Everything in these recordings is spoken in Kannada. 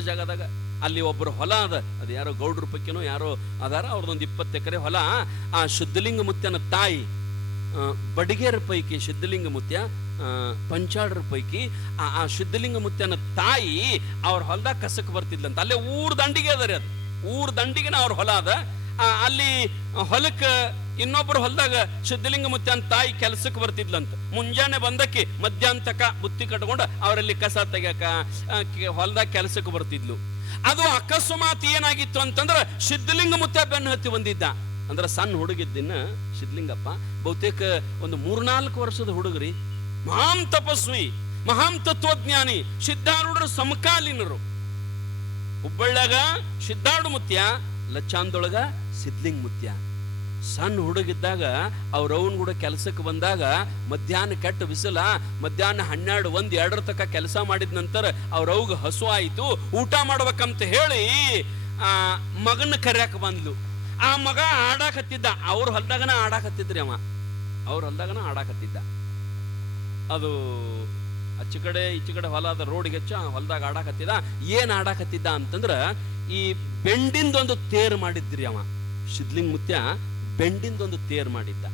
ಜಾಗದಾಗ ಅಲ್ಲಿ ಒಬ್ಬರು ಹೊಲ ಅದ. ಅದು ಯಾರೋ ಗೌಡ್ರ ಪಕ್ಕಿನೋ ಯಾರೋ ಅದಾರ ಅವ್ರದೊಂದು ಇಪ್ಪತ್ತು ಎಕರೆ ಹೊಲ. ಆ ಶುದ್ಧಲಿಂಗ ಮುತ್ಯನ ತಾಯಿ ಬಡಿಗೇರ ಪೈಕಿ ಶುದ್ಧಲಿಂಗ ಮುತ್ಯ ಆ, ಪಂಚಾಳರ ಪೈಕಿ ಆ ಆ ಸಿದ್ಧಲಿಂಗ ಮುತ್ಯನ ತಾಯಿ ಅವ್ರ ಹೊಲದಾಗ ಕಸಕ್ಕೆ ಬರ್ತಿದ್ಲಂತ. ಅಲ್ಲೇ ಊರ್ ದಂಡಿಗೆ ಅದರಿ ಅದು. ಊರ್ ದಂಡಿಗೆನ ಅವ್ರ ಹೊಲ ಅದ. ಅಲ್ಲಿ ಹೊಲಕ್ಕ ಇನ್ನೊಬ್ಬರು ಹೊಲದಾಗ ಸಿದ್ಧಲಿಂಗ ಮುತ್ಯನ್ ತಾಯಿ ಕೆಲಸಕ್ಕೆ ಬರ್ತಿದ್ಲಂತ. ಮುಂಜಾನೆ ಬಂದಕ್ಕೆ ಮಧ್ಯಾಹ್ನ ಬುತ್ತಿ ಕಟ್ಕೊಂಡು ಅವರಲ್ಲಿ ಕಸ ತೆಗಿಯಕ ಹೊಲದಾಗ ಕೆಲಸಕ್ಕೆ ಬರ್ತಿದ್ಲು. ಅದು ಅಕಸ್ಮಾತ್ ಏನಾಗಿತ್ತು ಅಂತಂದ್ರ ಸಿದ್ಧಲಿಂಗ ಮುತ್ಯ ಬೆನ್ನು ಹತ್ತಿ ಬಂದಿದ್ದ. ಅಂದ್ರ ಸಣ್ಣ ಹುಡುಗಿದ್ದಿನ ಸಿದ್ಧಲಿಂಗಪ್ಪ ಬಹುತೇಕ ಒಂದು ಮೂರ್ನಾಲ್ಕು ವರ್ಷದ ಹುಡುಗರಿ ಮಹಾಂ ತಪಸ್ವಿ ಮಹಾಂ ತತ್ವಜ್ಞಾನಿ, ಸಿದ್ಧಾರೂಢರು ಸಮಕಾಲೀನರು. ಹುಬ್ಬಳ್ಳಾಗ ಸಿದ್ಧಾರೂಢ ಮುತ್ಯ, ಲಚ್ಚಾಂದೊಳಗ ಸಿದ್ಲಿಂಗ್ ಮುತ್ಯ. ಸಣ್ಣ ಹುಡುಗಿದ್ದಾಗ ಅವ್ರ ಅವನ್ ಕೂಡ ಕೆಲಸಕ್ಕೆ ಬಂದಾಗ ಮಧ್ಯಾಹ್ನ ಕೆಟ್ಟ ಬಿಸಿಲ, ಮಧ್ಯಾಹ್ನ ಹನ್ನೆರಡು ಒಂದ್ ಎರಡರ ತಕ್ಕ ಕೆಲಸ ಮಾಡಿದ ನಂತರ ಅವ್ರ ಅವ್ಗ ಹಸು ಆಯ್ತು, ಊಟ ಮಾಡ್ಬೇಕಂತ ಹೇಳಿ, ಆ ಮಗನ ಕರ್ಯಾಕ ಬಂದ್ಲು. ಆ ಮಗ ಆಡಾಕತ್ತಿದ್ದ. ಅವ್ರ ಹೊಲ್ದಾಗನ ಆಡಾಕತ್ತಿದ್ರಿ ಅವ. ಅವ್ರ ಹೊಲ್ದಾಗನ ಆಡಾಕತ್ತಿದ್ದ. ಅದು ಅಚ್ಚ ಕಡೆ, ಈಚೆ ಕಡೆ ಹೊಲದ ರೋಡಿಗೆ ಹಚ್ಚ, ಹೊಲದಾಗ ಆಡಾಕತ್ತಿದ. ಏನ್ ಆಡಾಕತ್ತಿದ್ದ ಅಂತಂದ್ರ, ಈ ಬೆಂಡಿಂದೊಂದು ತೇರ್ ಮಾಡಿದ್ರಿ ಅವ. ಶಿದ್ಲಿಂಗ್ ಮುತ್ಯ ಬೆಂಡಿಂದೊಂದು ತೇರ್ ಮಾಡಿದ್ದ.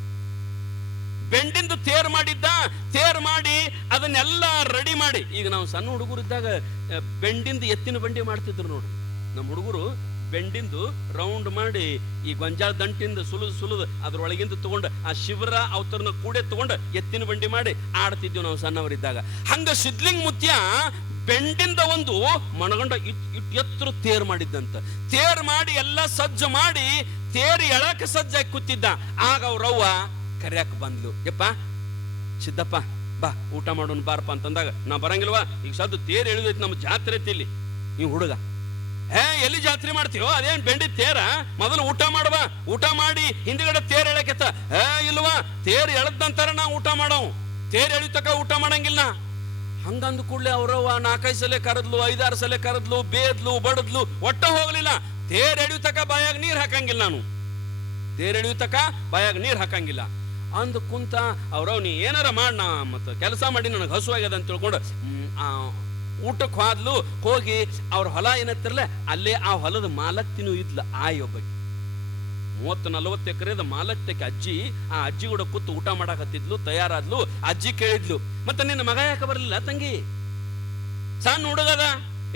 ಬೆಂಡಿಂದು ತೇರ್ ಮಾಡಿದ್ದ, ತೇರ್ ಮಾಡಿ ಅದನ್ನೆಲ್ಲ ರೆಡಿ ಮಾಡಿ. ಈಗ ನಾವು ಸಣ್ಣ ಹುಡುಗರು ಇದ್ದಾಗ ಬೆಂಡಿಂದು ಎತ್ತಿನ ಬಂಡಿ ಮಾಡ್ತಿದ್ರು ನೋಡಿ. ನಮ್ಮ ಹುಡುಗರು ಬೆಂಡಿಂದು ರೌಂಡ್ ಮಾಡಿ, ಈ ಗೊಂಜಾಳ ದಂಟಿಂದ ಸುಲಿದು ಸುಲಿದು ಅದ್ರೊಳಗಿಂದ ತಗೊಂಡು, ಆ ಶಿವರ ಅವತರನ ಕೂಡೆ ತಗೊಂಡು ಎತ್ತಿನ ಬಂಡಿ ಮಾಡಿ ಆಡ್ತಿದ್ವಿ ನಾವು ಸಣ್ಣವರಿದ್ದಾಗ. ಹಂಗ ಸಿದ್ಲಿಂಗ್ ಮುತ್ಯ ಬೆಂಡಿಂದ ಒಂದು ಮಣಗಂಡ ಎತ್ತರ ತೇರ್ ಮಾಡಿದ್ದಂತ. ತೇರ್ ಮಾಡಿ ಎಲ್ಲ ಸಜ್ಜು ಮಾಡಿ ತೇರ್ ಎಳಕ ಸಜ್ಜಾಗಿ ಕೂತಿದ್ದ. ಆಗ ಅವ್ರವ್ವ ಕರ್ಯಾಕ ಬಂದ್ಲು. ಯಪ್ಪ, ಸಿದ್ದಪ್ಪ, ಬಾ, ಊಟ ಮಾಡೋಣ ಬಾರಪ್ಪ ಅಂತಂದಾಗ, ನಾ ಬರಂಗಿಲ್ವಾ? ಈಗ ಸದ್ದು ತೇರ್ ಎಳಿದೈತಿ ನಮ್ಮ ಜಾತ್ರೆ ಇಲ್ಲಿ. ನೀವು ಹುಡುಗ. ಏ ಎಲ್ಲಿ ಜಾತ್ರೆ ಮಾಡ್ತೀವೋ ಅದೇನ್ ಬೆಂಡಿ ತೇರ? ಮೊದಲು ಊಟ ಮಾಡುವ. ಊಟ ಮಾಡಿ ಹಿಂದ್ಗಡೆ ತೇರ್ ಎಳಕೆತ್ತ ಏ, ಇಲ್ವಾ? ತೇರ್ ಎಳದ್ ನಂತರ ನಾ ಊಟ ಮಾಡೋ. ತೇರ್ ಎಳಿತಕ್ಕ ಊಟ ಮಾಡಂಗಿಲ್ಲ. ಹಂಗಂದ ಕೂಡಲೇ ಅವರು ನಾಲ್ಕೈದು ಸಲ ಕರೆದ್ಲು, ಐದಾರು ಸಲ ಕರೆದ್ಲು, ಬೇದ್ಲು, ಬಡದ್ಲು, ಒಟ್ಟ ಹೋಗ್ಲಿಲ್ಲ. ತೇರ್ ತಕ ಬಾಯಾಗ ನೀರ್ ಹಾಕಂಗಿಲ್ಲ ನಾನು. ತೇರ್ ತಕ ಬಾಯಾಗ ನೀರ್ ಹಾಕಂಗಿಲ್ಲ. ಅಂದ ಕುಂತ ಅವ್ರವ್ ನೀ ಏನಾರ ಮಾಡ್ನ? ಮತ್ತ ಕೆಲಸ ಮಾಡಿ ನನಗೆ ಹಸು ಅಂತ ತಿಳ್ಕೊಂಡು ಆ ಊಟಕ್ಕೆ ಹೋದ್ಲು, ಹೋಗಿ ಅವ್ರ ಹೊಲ ಏನತ್ತಿರಲ್ಲ ಅಲ್ಲೇ ಆ ಹೊಲದ ಮಾಲಕ್ತಿನೂ ಇದ್ಲ, ಆಯ್ ಒಬ್ಬಕ್ಕೆ ಮೂವತ್ತು ನಲವತ್ತು ಎಕರೆದ ಮಾಲಟ್ಟಕ್ಕೆ ಅಜ್ಜಿ ಆ ಅಜ್ಜಿ ಕೂಡ ಕೂತು ಊಟ ಮಾಡಾಕತ್ತಿದ್ಲು, ತಯಾರಾದ್ಲು, ಅಜ್ಜಿ ಕೇಳಿದ್ಲು, ಮತ್ತೆ ನಿನ್ನ ಮಗ ಯಾಕೆ ಬರಲಿಲ್ಲ ತಂಗಿ? ಸಣ್ಣ ಹುಡುಗದ,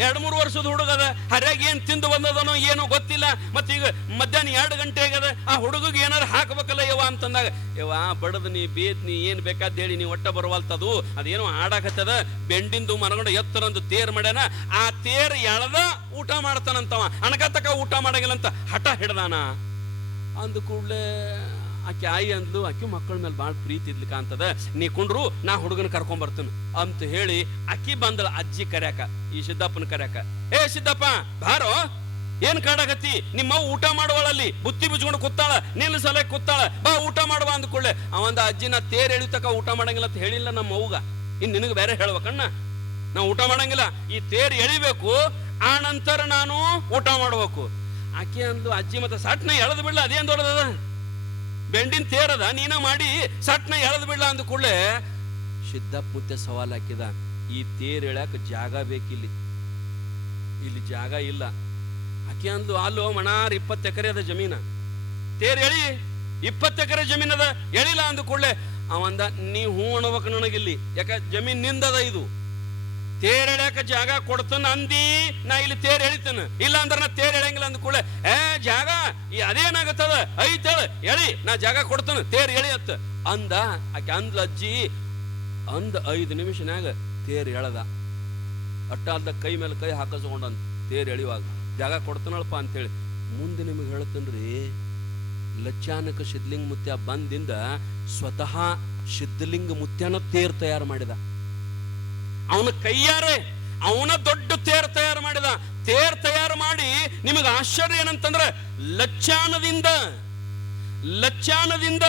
ಎರಡು ಮೂರು ವರ್ಷದ ಹುಡುಗದ, ಹರ್ಯಾಗ ಏನ್ ತಿಂದು ಬಂದದನೋ ಏನೋ ಗೊತ್ತಿಲ್ಲ, ಮತ್ತೆ ಮತ್ತೀಗ ಮಧ್ಯಾಹ್ನ ಎರಡು ಗಂಟೆ ಆಗದ ಆ ಹುಡುಗಿಗೆ ಏನಾರು ಹಾಕ್ಬೇಕಲ್ಲ ಯವ ಅಂತಂದಾಗ ಯವ ಬಡದ್ ನೀ, ಬೇದ್ ನೀ, ಏನ್ ಬೇಕಾದ್ ಹೇಳಿ, ನೀ ಒಟ್ಟ ಬರವಲ್ತದು ಅದೇನೋ ಆಡಾಕತ್ತದ ಬೆಂಡಿಂದು ಮನಗಂಡ ಎತ್ತರಂದು ತೇರ್ ಮಾಡ್ಯಾನ, ಆ ತೇರ್ ಎಳದ ಊಟ ಮಾಡ್ತಾನಂತವ, ಅಣಕತ್ತಕ ಊಟ ಮಾಡಂಗಿಲ್ಲ ಅಂತ ಹಠ ಹಿಡ್ದಾನ. ಅಂದ ಕೂಡಲೇ ಆಕೆ ಆಯಿ ಅಂದ್ಲು ಆಕೆ ಮಕ್ಕಳ ಮೇಲೆ ಭಾಳ ಪ್ರೀತಿ ಇದ್ಲಿಕ್ಕ ಅಂತದ. ನೀ ಕುಂಡ್ರು, ನಾ ಹುಡುಗನ ಕರ್ಕೊಂಬರ್ತೇನೆ ಅಂತ ಹೇಳಿ ಅಕ್ಕಿ ಬಂದಳ ಅಜ್ಜಿ ಕರ್ಯಾಕ, ಈ ಸಿದ್ದಪ್ಪನ ಕರ್ಯಾಕ. ಏ ಸಿದ್ದಪ್ಪ, ಬಾರೋ, ಏನ್ ಕಾಡಾಗತ್ತಿ ನಿಮ್ಮ ಊಟ ಮಾಡುವಳಲ್ಲಿ ಬುತ್ತಿ ಬಿಚ್ಕೊಂಡು ಕೂತಾಳ ನಿನ್ನ ಸಲ ಕೂತಾಳ, ಬಾ ಊಟ ಮಾಡುವ ಅಂದ್ಕೊಳ್ಳೆ ಅವಂದ ಅಜ್ಜಿನ ತೇರ್ ಎಳಿತಕ್ಕ ಊಟ ಮಾಡಂಗಿಲ್ಲ ಅಂತ ಹೇಳಿಲ್ಲ ನಮ್ಮ ಅವ್ಗ ಇನ್ ನಿನಗೆ ಬೇರೆ ಹೇಳ್ಬೇಕಣ್ಣ ನಾ ಊಟ ಮಾಡಂಗಿಲ್ಲ. ಈ ತೇರ್ ಎಳಿಬೇಕು ಆ ನಂತರ ನಾನು ಊಟ ಮಾಡ್ಬೇಕು. ಆಕೆ ಅಂದ್ಲು ಅಜ್ಜಿ ಮತ್ತೆ ಸಟ್ನ ಎಳೆದು ಬಿಡ್ಲ ಅದೇನ್ ದೊಡ್ಡದದ ಬೆಂಡಿನ ತೇರದ, ನೀನ ಮಾಡಿ ಸಟ್ನ ಎಳೆದು ಬಿಡ್ಲ ಅಂದ ಕೂಡಲೇ ಸಿದ್ದಪ್ಪುತ್ತೆ ಸವಾಲ್ ಹಾಕಿದ. ಈ ತೇರ್ ಎಳ್ಯಾಕ ಜಾಗ ಬೇಕಿಲ್ಲಿ? ಇಲ್ಲಿ ಜಾಗ ಇಲ್ಲ. ಆಕೆ ಅಂದ್ಲು ಅಲ್ಲು ಮಣಾರ್, ಇಪ್ಪತ್ತು ಎಕರೆ ಅದ ಜಮೀನ. ತೇರ್ ಎಳಿ, ಇಪ್ಪತ್ತು ಎಕರೆ ಜಮೀನ್ ಅದ ಎಳಿಲ್ಲ ಅಂದ ಕೂಡಲೇ. ಅವಂದ, ನೀ ಹೂ ಅಣಬೇಕು ನನಗಿಲ್ಲಿ, ಯಾಕ ಜಮೀನ್ ನಿಂದದ ಇದು? ತೇರ್ ಎಳ್ಯಾಕ ಜಾಗ ಕೊಡ್ತಾನ ಅಂದಿ, ನಾ ಇಲ್ಲಿ ತೇರ್ ಎಳಿತೇನ. ಇಲ್ಲ ಅಂದ್ರೆ ನಾ ತೇರ್ ಎಳೆಯಂಗಿಲ್ಲ ಅಂದ ಕೂಡ ಏ, ಜಾಗ ಅದೇನಾಗತ್ತದ? ಐತೇಳ ಎಳಿ, ನಾ ಜಾಗ ಕೊಡ್ತಾನ, ತೇರ್ ಎಳಿಯತ್ತ ಅಂದ, ಆಕೆ ಅಂದ್ಲ, ಅಜ್ಜಿ, ಅಂದ ಐದು ನಿಮಿಷನಾಗ ತೇರ್ ಎಳದ. ಅಟ್ಟಾಲ್ದ ಕೈ ಮೇಲೆ ಕೈ ಹಾಕಿಸ್ಕೊಂಡಂತ ತೇರ್ ಎಳಿವಾಗ, ಜಾಗ ಕೊಡ್ತಾನಳಪ್ಪ ಅಂತೇಳಿ, ಮುಂದೆ ನಿಮಗೆ ಹೇಳ್ತೇನ್ರಿ ಲಚ್ಚಾನಕ ಸಿದ್ಧಲಿಂಗ ಮುತ್ಯ ಬಂದಿಂದ ಸ್ವತಃ ಸಿದ್ಧಲಿಂಗ ಮುತ್ಯನ ತೇರ್ ತಯಾರು ಮಾಡಿದ. ಅವನ ಕೈಯಾರೆ, ಅವನ ದೊಡ್ಡ ತೇರ್ ತಯಾರು ಮಾಡಿದ. ತೇರ್ ತಯಾರು ಮಾಡಿ ನಿಮಗೆ ಆಶ್ಚರ್ಯ ಏನಂತಂದ್ರೆ, ಲಚ್ಚಾನದಿಂದ ಲಚ್ಚಾನದಿಂದ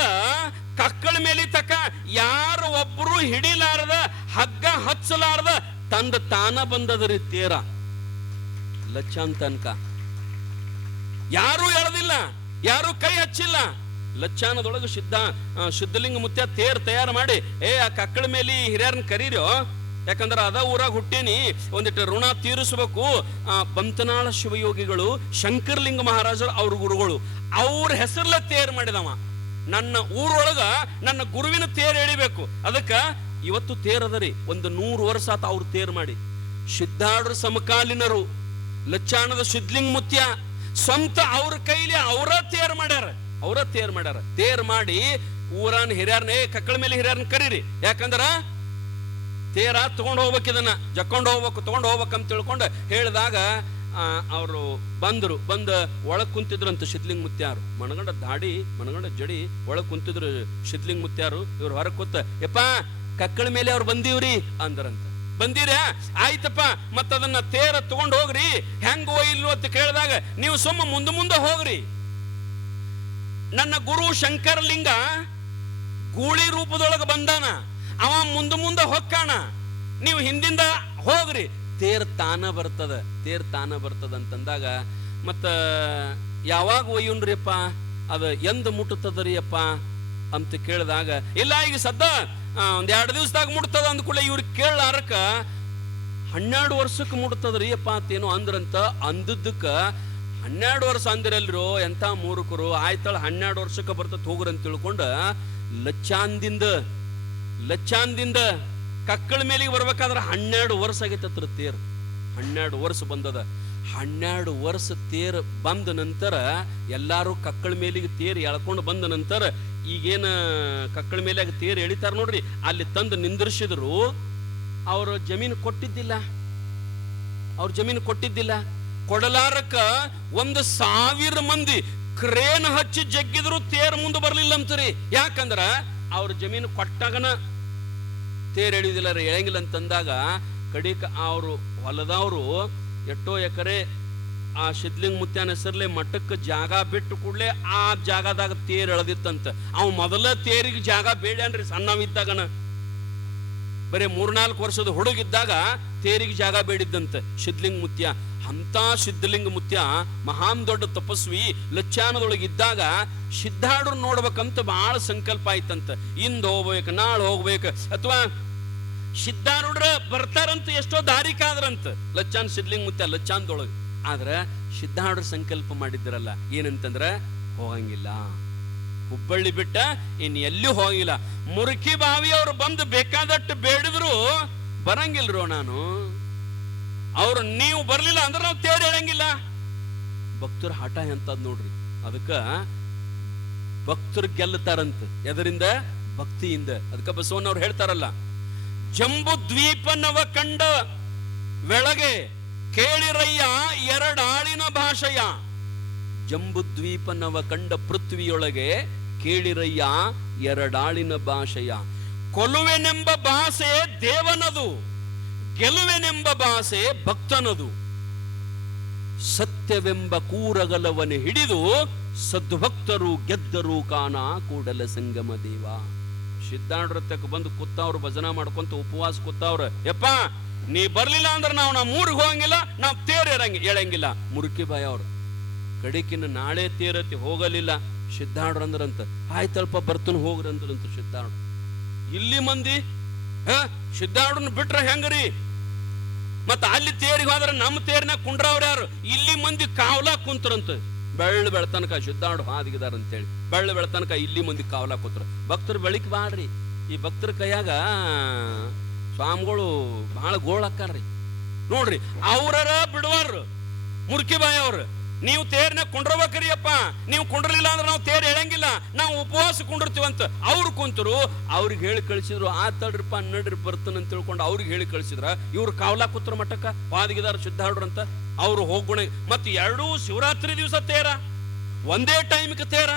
ಕಕ್ಕಳ ಮೇಲೆ ತಕ್ಕ ಯಾರು ಒಬ್ರು ಹಿಡಿಲಾರದ, ಹಗ್ಗ ಹಚ್ಚಲಾರದ ತಂದ ತಾನ ಬಂದದ್ರಿ ತೇರ. ಲಚ್ಚಾನ್ ತನಕ. ಯಾರು ಎಳೆದಿಲ್ಲ, ಯಾರು ಕೈ ಹಚ್ಚಿಲ್ಲ. ಲಚ್ಚಾನದೊಳಗೆ ಶುದ್ಧ ಶುದ್ಧಲಿಂಗ ಮುತ್ಯ ತೇರ್ ತಯಾರು ಮಾಡಿ, ಏ, ಆ ಕಕ್ಕಳ ಮೇಲೆ ಹಿರಿಯರನ್ನ ಕರೀರೋ ಯಾಕಂದ್ರೆ ಅದ ಊರಾಗ ಹುಟ್ಟೇನಿ ಒಂದಿಟ್ಟು ಋಣ ತೀರಿಸಬೇಕು. ಆ, ಬಂತನಾಳ ಶಿವಯೋಗಿಗಳು ಶಂಕರ್ಲಿಂಗ ಮಹಾರಾಜರು ಅವ್ರ ಗುರುಗಳು. ಅವ್ರ ಹೆಸರ್ಲ ತೇರ್ ಮಾಡಿದವ. ನನ್ನ ಊರೊಳಗ ನನ್ನ ಗುರುವಿನ ತೇರ್ ಎಳಿಬೇಕು. ಅದಕ್ಕ ಇವತ್ತು ತೇರದರಿ ಒಂದು ನೂರು ವರ್ಷ ಆತ ಅವ್ರು ತೇರ್ ಮಾಡಿ. ಸಿದ್ಧಾಡ್ರ ಸಮಕಾಲೀನರು ಲಚ್ಚಾಣದ ಸಿದ್ಲಿಂಗ್ ಮುತ್ಯ ಸ್ವಂತ ಅವ್ರ ಕೈಲಿ ಅವರ ತೇರ್ ಮಾಡ್ಯಾರ. ಅವರ ತೇರ್ ಮಾಡ್ಯಾರ. ತೇರ್ ಮಾಡಿ ಊರನ್ ಹಿರಿಯರ್ನೇ ಕಕ್ಕಳ ಮೇಲೆ ಹಿರಿಯರ್ನ ಕರೀರಿ. ಯಾಕಂದ್ರ ತೇರ ತಗೊಂಡು ಹೋಗ್ಬೇಕು ಇದನ್ನ, ಜಕ್ಕೊಂಡು ಹೋಗ್ಬೇಕು, ತಗೊಂಡು ಅಂತ ತಿಳ್ಕೊಂಡು ಹೇಳಿದಾಗ ಅವರು ಬಂದರು. ಬಂದ ಕುಂತಿದ್ರು ಅಂತ ಶಿದ್ಲಿಂಗ್ ಮುತ್ಯಾರು. ಮಣಗಂಡ ದಾಡಿ ಮಣಗಂಡ ಜಡಿ ಒಳಗ್ ಕುಂತಿದ್ರು ಶಿದ್ಲಿಂಗ್ ಮುತ್ಯಾರು. ಇವ್ರು ಹೊರಗ್ ಕೂತ, ಯಪ್ಪ, ಕಕ್ಕಳ ಮೇಲೆ ಅವ್ರು ಬಂದೀವ್ರಿ ಅಂದ್ರಂತ. ಬಂದಿರ? ಆಯ್ತಪ್ಪ ಮತ್ತ ಅದನ್ನ ತೇರ ತಗೊಂಡು ಹೋಗ್ರಿ. ಹೆಂಗ ಇಲ್ವೋ ಅಂತ ಕೇಳಿದಾಗ, ನೀವು ಸುಮ್ಮ ಮುಂದೆ ಮುಂದೆ ಹೋಗ್ರಿ. ನನ್ನ ಗುರು ಶಂಕರಲಿಂಗ ಗೂಳಿ ರೂಪದೊಳಗೆ ಬಂದಾನ. ಅವ ಮುಂದೆ ಮುಂದೆ ಹೊಕ್ಕಾಣ. ನೀವು ಹಿಂದಿಂದ ಹೋಗ್ರಿ. ತೇರ್ ತಾನ ಬರ್ತದ, ತೇರ್ ತಾನ ಬರ್ತದ ಅಂತಂದಾಗ, ಮತ್ತ ಯಾವಾಗ ಒಯ್ಯುನ್ರಿಯಪ್ಪ ಅದ ಎಂದ ಮುಟ್ಟುತ್ತದ್ರಿ ಅಪ್ಪ ಅಂತ ಕೇಳಿದಾಗ, ಇಲ್ಲ ಈಗ ಸದ್ದ ಒಂದ್ ಎರಡು ದಿವಸದಾಗ ಮುಟ್ತದ ಅಂದ್ಕೂಡ್ಲೆ ಇವ್ರಿಗೆ ಕೇಳಾರಕ್ಕ ಹನ್ನೆರಡು ವರ್ಷಕ್ಕೆ ಮುಟ್ತದ್ರಿ ಅಪ್ಪ ಅಂತೇನೋ ಅಂದ್ರಂತ ಅಂದದ್ದಕ್ಕ, ಹನ್ನೆರಡು ವರ್ಷ ಅಂದಿರಲ್ರೋ, ಎಂಥ ಮೂರುಕರು ಆಯ್ತಳ ಹನ್ನೆರಡು ವರ್ಷಕ್ಕೆ ಬರ್ತದ ಹೋಗ್ರಂತ ತಿಳ್ಕೊಂಡ, ಲಚ್ಚಾಂದಿಂದ ಲಚ್ಚಾಂದಿಂದ ಕಕ್ಕಳ ಮೇಲಿಗೆ ಬರ್ಬೇಕಾದ್ರೆ ಹನ್ನೆರಡು ವರ್ಷ ಆಗೈತೆ ಹತ್ರ ತೇರು. ಹನ್ನೆರಡು ವರ್ಷ ಬಂದದ. ಹನ್ನೆರಡು ವರ್ಷ ತೇರು ಬಂದ ನಂತರ ಎಲ್ಲಾರು ಕಕ್ಕಳ ಮೇಲಿಗೆ ತೇರು ಎಳ್ಕೊಂಡು ಬಂದ ನಂತರ ಈಗೇನ ಕಕ್ಕಳ ಮೇಲೆ ತೇರು ಎಳಿತಾರ ನೋಡ್ರಿ, ಅಲ್ಲಿ ತಂದು ನಿಂದ್ರಿಸಿದ್ರು, ಅವರು ಜಮೀನು ಕೊಟ್ಟಿದ್ದಿಲ್ಲ. ಅವ್ರ ಜಮೀನು ಕೊಟ್ಟಿದ್ದಿಲ್ಲ. ಕೊಡಲಾರಕ್ಕ ಒಂದು ಸಾವಿರ ಮಂದಿ ಕ್ರೇನ್ ಹಚ್ಚಿ ಜಗ್ಗಿದ್ರು ತೇರ್ ಮುಂದೆ ಬರ್ಲಿಲ್ಲ ಅಂತರಿ. ಯಾಕಂದ್ರ ಅವ್ರ ಜಮೀನು ಕೊಟ್ಟಾಗನ ತೇರೆಳಿದಿಲ್ಲ ರೀ ಎಳಂಗಿಲ್ಲ ಅಂತಂದಾಗ ಕಡಿಕ ಅವರು ಹೊಲದವರು ಎಷ್ಟೋ ಎಕರೆ ಆ ಶಿದ್ಲಿಂಗ್ ಮುತ್ಯಾನ ಹೆಸರ್ಲೆ ಮಠಕ್ಕೆ ಜಾಗ ಬಿಟ್ಟು ಕೂಡಲೇ ಆ ಜಾಗದಾಗ ತೇರ್ ಎಳೆದಿತ್ತಂತ. ಅವ್ ಮೊದಲ ತೇರಿಗೆ ಜಾಗ ಬೇಡ್ಯಾನ್ರಿ ಸಣ್ಣವಿದ್ದಾಗನ. ಬರೀ ಮೂರ್ನಾಲ್ಕು ವರ್ಷದ ಹುಡುಗಿದ್ದಾಗ ತೇರಿಗೆ ಜಾಗ ಬೇಡಿದ್ದಂತೆ ಶಿದ್ಲಿಂಗ್ ಮುತ್ಯ. ಅಂತ ಸಿದ್ಧಲಿಂಗ ಮುತ್ಯ ಮಹಾನ್ ದೊಡ್ಡ ತಪಸ್ವಿ ಲಚ್ಚಾನದೊಳಗಿದ್ದಾಗ ಸಿದ್ಧಾಡ್ರು ನೋಡ್ಬೇಕಂತ ಬಹಳ ಸಂಕಲ್ಪ ಆಯ್ತಂತ. ಇಂದ ಹೋಗ್ಬೇಕು, ನಾಳೆ ಹೋಗ್ಬೇಕು, ಅಥವಾ ಸಿದ್ಧಾರೂಢ್ರ ಬರ್ತಾರಂತ ಎಷ್ಟೋ ದಾರಿ ಕಾದ್ರಂತ. ಲಚ್ಚಾನ್ ಸಿದ್ಲಿಂಗ್ ಮುತ್ಯ ಲಚ್ಚಾನ್ದೊಳಗೆ. ಆದ್ರೆ ಸಿದ್ಧಾರೂಢ ಸಂಕಲ್ಪ ಮಾಡಿದ್ರಲ್ಲ, ಏನಂತಂದ್ರ ಹೋಗಂಗಿಲ್ಲ. ಹುಬ್ಬಳ್ಳಿ ಬಿಟ್ಟ ಇನ್ ಎಲ್ಲೂ ಹೋಗಿಲ್ಲ ಮುರುಕಿ ಬಾವಿ ಅವ್ರು ಬಂದು ಬೇಕಾದಟ್ಟು ಬೇಡಿದ್ರು ಬರಂಗಿಲ್ರೋ ನಾನು. ಅವ್ರು ನೀವು ಬರ್ಲಿಲ್ಲ ಅಂದ್ರೆ ನಾವು ತೇರ್ ಹೇಳಂಗಿಲ್ಲ. ಭಕ್ತರ ಹಠ ಎಂತದ್ ನೋಡ್ರಿ. ಅದಕ್ಕ ಭಕ್ತರು ಗೆಲ್ಲತಾರಂತ ಎದರಿಂದ? ಭಕ್ತಿಯಿಂದ. ಅದಕ್ಕ ಬಸವಣ್ಣವ್ರು ಹೇಳ್ತಾರಲ್ಲ, ಜಂಬು ದ್ವೀಪನವ ಕಂಡ ಬೆಳಗೆ ಕೇಳಿರಯ್ಯ ಎರಡಾಳಿನ ಭಾಷೆಯ. ಜಂಬುದ್ವೀಪನವ ಕಂಡ ಪೃಥ್ವಿಯೊಳಗೆ ಕೇಳಿರಯ್ಯ ಎರಡಾಳಿನ ಭಾಷೆಯ. ಕೊಲುವೆನೆಂಬ ಭಾಷೆ ದೇವನದು. ಗೆಲುವೆನೆಂಬ ಭಾಷೆ ಭಕ್ತನದು. ಸತ್ಯವೆಂಬ ಕೂರಗಲವನ್ನು ಹಿಡಿದು ಸದ್ಭಕ್ತರು ಗೆದ್ದರು ಕಾಣ ಕೂಡಲ ಸಂಗಮ ದೇವ. ಸಿದ್ಧಾಂಡ್ರತ್ತಕ್ಕೆ ಬಂದು ಕೂತಾವ್ರು, ಭಜನಾ ಮಾಡ್ಕೊಂತ ಉಪವಾಸ ಕೂತಾವ್ರ. ಯಪ್ಪ, ನೀ ಬರ್ಲಿಲ್ಲ ಅಂದ್ರೆ ನಾವು ನಾ ಮೂರಿಗೆ ಹೋಗಂಗಿಲ್ಲ, ನಾವು ತೇರ್ ಇರಂಗ ಎಳಂಗಿಲ್ಲ ಮುರುಕಿ ಬಾಯ್ ಅವ್ರು. ಕಡಿಕಿನ ನಾಳೆ ತೇರತಿ ಹೋಗಲಿಲ್ಲ ಸಿದ್ಧಾಡ್ರ ಅಂದ್ರಂತ. ಆಯ್ತಲ್ಪ ಬರ್ತನ್ ಹೋಗ್ರಂದ್ರಂತ ಸಿದ್ಧಾರ್ಡ್ ಇಲ್ಲಿ ಮಂದಿ, ಹ ಸಿದ್ಧಾರ್ಡನ್ ಬಿಟ್ರ ಹೆಂಗ್ರಿ? ಮತ್ತ ಅಲ್ಲಿ ತೇರಿಗೆ ಹೋದ್ರೆ ನಮ್ಮ ತೇರಿನ ಕುಂಡ್ರವ್ರ ಯಾರು? ಇಲ್ಲಿ ಮಂದಿ ಕಾವಲ ಕುಂತರಂತ. ಬೆಳ್ಳು ಬೆಳತನಕ ಶುದ್ಧಾಡು ಹಾದಿಗಿದಾರ ಅಂತೇಳಿ. ಬೆಳ್ಳು ಬೆಳತನಕ ಇಲ್ಲಿ ಮಂದಿ ಕಾವಲ ಕೂತ್ರ. ಭಕ್ತರು ಬೆಳಿಕ್ ಬಾಡ್ರಿ ಈ ಭಕ್ತರ ಕೈಯಾಗ ಸ್ವಾಮಿಗಳು ಬಹಳ ಗೋಳ್ ಹಾಕಾರ್ರಿ ನೋಡ್ರಿ, ಅವ್ರರ ಬಿಡುವಾರ ಮುರ್ಕಿ ಬಾಯ್ ಅವ್ರು. ನೀವು ತೇರ್ನ ಕುಂಡ್ರಬೇಕ್ರಿಯಪ್ಪ. ನೀವು ಕುಂಡ್ರಲಿಲ್ಲ ಅಂದ್ರೆ ನಾವು ತೇರ್ ಹೇಳಂಗಿಲ್ಲ ನಾವು ಉಪವಾಸ ಕುಂಡಿರ್ತೀವಂತ. ಅವ್ರು ಕುಂತರು, ಅವ್ರಿಗೆ ಹೇಳಿ ಕಳಿಸಿದ್ರು, ಆ ತಡ್ರಿಪ್ಪ, ನಡ್ರಿ, ಬರ್ತಾನೆ ಅಂತ ತಿಳ್ಕೊಂಡು ಅವ್ರಿಗೆ ಹೇಳಿ ಕಳಿಸಿದ್ರ, ಇವ್ರು ಕಾವಲಾ ಕೂತ್ರ ಮಟ್ಟಕ್ಕ ಪಾದಗಿದಾರ ಸಿದ್ಧಾಡ್ರು ಅಂತ ಅವ್ರು ಹೋಗುಣ ಮತ್ತೆ ಎರಡೂ ಶಿವರಾತ್ರಿ ದಿವಸ ತೇರ. ಒಂದೇ ಟೈಮ್ಗೆ ತೇರ.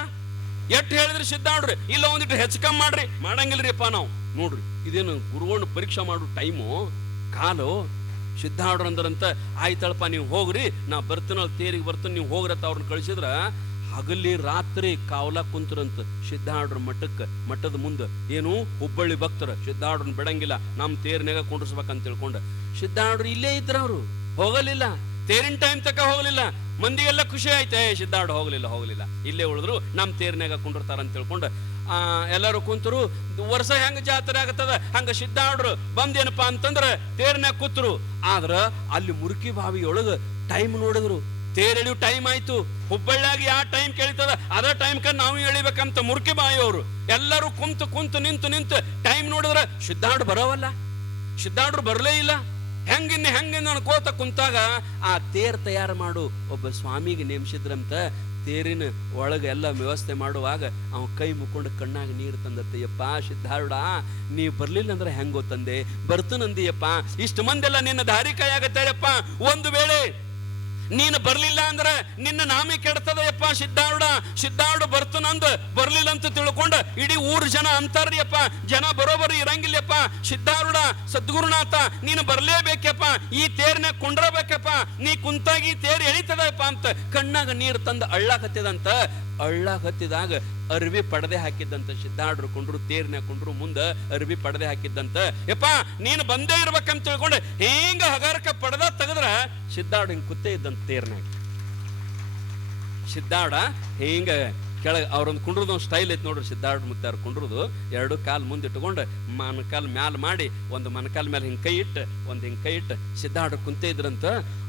ಎಟ್ಟು ಹೇಳಿದ್ರಿ ಸಿದ್ಧಾಡ್ರಿ ಇಲ್ಲ ಒಂದಿಟ್ಟು ಹೆಚ್ಚು ಕಮ್ಮಿ ಮಾಡ್ರಿ. ಮಾಡಂಗಿಲ್ರಿಪ್ಪ ನಾವು. ನೋಡ್ರಿ, ಇದೇನು ಗುರುಗಳನ್ನ ಪರೀಕ್ಷೆ ಮಾಡೋ ಟೈಮು, ಕಾಲು ಸಿದ್ಧಾಡ್ರ ಅಂದ್ರಂತ ಆಯ್ತಳಪ್ಪ, ನೀವು ಹೋಗ್ರಿ, ನಾ ಬರ್ತೀನ ತೇರಿಗೆ ಬರ್ತೀನಿ, ನೀವು ಹೋಗ್ರತ್ತ ಅವ್ರನ್ನ ಕಳಿಸಿದ್ರ, ಹಗಲಿ ರಾತ್ರಿ ಕಾವಲ ಕುಂತರಂತ ಸಿದ್ಧಾಡ್ರ ಮಠಕ್ಕೆ, ಮಠದ ಮುಂದೆ. ಏನು? ಹುಬ್ಬಳ್ಳಿ ಭಕ್ತರ. ಸಿದ್ಧಾಡ್ರನ್ನ ಬಿಡಂಗಿಲ್ಲ. ನಮ್ಮ ತೇರ್ನಾಗ ಕುಂಡ್ರಸ್ಬೇಕಂತ ತಿಳ್ಕೊಂಡ. ಸಿದ್ಧಾಡ್ರು ಇಲ್ಲೇ ಇದ್ರ ಅವ್ರು. ಹೋಗಲಿಲ್ಲ. ತೇರಿನ ಟೈಮ್ ತಕ ಹೋಗಲಿಲ್ಲ. ಮಂದಿಗೆಲ್ಲ ಖುಷಿ ಆಯ್ತೆ ಸಿದ್ಧಾರ್ಡ್ ಹೋಗಲಿಲ್ಲ ಹೋಗಲಿಲ್ಲ. ಇಲ್ಲೇ ಉಳಿದ್ರು, ನಮ್ಮ ತೇರ್ನಾಗ ಕುಂಡಿರ್ತಾರ ಅಂತ ತಿಳ್ಕೊಂಡು. ಎಲ್ಲರೂ ಕುಂತರು ವರ್ಷ ಹೆಂಗ್ ಜಾತ್ರೆ ಆಗತ್ತದ? ಹಂಗ ಸಿದ್ಧಾಡ್ರು ಬಂದೇನಪ್ಪ ಅಂತಂದ್ರ ತೇರ್ನ್ಯಾಗ ಕೂತ್ರು. ಆದ್ರ ಅಲ್ಲಿ ಮುರುಕಿ ಬಾವಿಯೊಳಗ ಟೈಮ್ ನೋಡಿದ್ರು. ತೇರ್ ಎಳಿಯೋ ಟೈಮ್ ಆಯ್ತು. ಹುಬ್ಬಳ್ಳಿಯಾಗಿ ಯಾವ ಟೈಮ್ ಕೇಳಿತದ? ಅದೇ ಟೈಮ್ ಕ ನಾವು ಎಳಿಬೇಕಂತ ಮುರುಕಿ ಬಾಯಿಯವರು ಎಲ್ಲರೂ ಕುಂತು ಕುಂತು ನಿಂತು ನಿಂತು ಟೈಮ್ ನೋಡಿದ್ರೆ ಸಿದ್ಧಾಡ್ ಬರೋವಲ್ಲ. ಸಿದ್ಧಾಡ್ರು ಬರಲೇ ಇಲ್ಲ. ಹೆಂಗಿನ್ನ ಹೆಂಗಿನ್ನ ಅನ್ಕೋತ ಕುಂತಾಗ ಆ ತೇರ್ ತಯಾರು ಮಾಡು, ಒಬ್ಬ ಸ್ವಾಮಿಗೆ ನೇಮಿಸಿದ್ರಂತ ತೇರಿನ ಒಳಗೆ ಎಲ್ಲ ವ್ಯವಸ್ಥೆ ಮಾಡುವಾಗ ಅವ ಕೈ ಮುಕ್ಕೊಂಡು ಕಣ್ಣಾಗ ನೀರು ತಂದತ್ತಯ್ಯಪ್ಪ ಸಿದ್ಧಾರುಡ ನೀ ಬರಲಿಲ್ಲ ಅಂದ್ರೆ ಹೆಂಗೋ ತಂದೆ? ಬರ್ತನಂದಿಯಪ್ಪ ಇಷ್ಟು ಮಂದೆಲ್ಲ ನಿನ್ನ ದಾರಿ ಕೈ ಆಗತ್ತಾರಪ್ಪ ಒಂದು ವೇಳೆ ನೀನು ಬರಲಿಲ್ಲ ಅಂದ್ರೆ ನಿನ್ನ ನಾಮಿ ಕೆಡ್ತದಯಪ್ಪ ಸಿದ್ಧಾರ್ಡ ಸಿದ್ಧಾರ್ಡ ಬರ್ತನಂದ ಬರ್ಲಿಲ್ಲ ಅಂತ ತಿಳ್ಕೊಂಡು ಇಡೀ ಊರ್ ಜನ ಅಂತಾರ್ರಿಯಪ್ಪ ಜನ ಬರೋಬರಿ ಇರಂಗಿಲ್ಲಪ್ಪ. ಸಿದ್ಧಾರ್ಡ ಸದ್ಗುರುನಾಥ, ನೀನು ಬರಲೇಬೇಕಪ್ಪ. ಈ ತೇರ್ನ ಕುಂಡ್ರಬೇಕಪ್ಪ. ನೀ ಕುಂತಾಗಿ ತೇರ್ ಎಳಿತದಪ್ಪ ಅಂತ ಕಣ್ಣಾಗ ನೀರು ತಂದು ಅಳ್ಳಾಕತ್ತಿದಂತ, ಅಳ್ಳಾಕತ್ತಿದಾಗ ಅರ್ವಿ ಪಡದೆ ಹಾಕಿದ್ದಂತ ಸಿದ್ಧಾರ್ಡ್ರು ಕೊಂಡ್ರು ತೇರ್ನ ಕೊಂಡ್ರು, ಮುಂದ ಅರ್ವಿ ಪಡದೆ ಹಾಕಿದ್ದಂತ, ಯಪ್ಪ, ನೀನು ಬಂದೇ ಇರ್ಬೇಕಂತ ತಿಳ್ಕೊಂಡು ಹಿಂಗ ಹಗಾರಕ ಪಡದ ತೆಗದ್ರ ಸಿದ್ಧಾರ್ಡ್ ಹಿಂಗ್ ಕುತ್ತೆ ಇದ್ದಂತ ತೇರ್ನಾಗ ಸಿದ್ಧಾರ್ಡ ಹಿಂಗ ಕೆಳಗೆ ಅವ್ರೊಂದು ಕುಂಡ್ರದ್ದು ಒಂದು ಸ್ಟೈಲ್ ಐತೆ ನೋಡ್ರಿ ಸಿದ್ಧಾರ್ಡ್ ಮುಕ್ತಾರ್ ಕುಂಡ್ರದು ಎರಡು ಕಾಲು ಮುಂದೆ ಇಟ್ಕೊಂಡು ಮನಕಾಲ್ ಮ್ಯಾಲ ಮಾಡಿ, ಒಂದು ಮನಕಾಲ್ ಮೇಲೆ ಹಿಂಗೆ ಕೈ ಇಟ್ಟು, ಒಂದು ಹಿಂಗೆ ಕೈ ಇಟ್ಟು ಸಿದ್ಧಾರ್ಡ್ ಕುಂತೇ ಇದ್ರಂತ,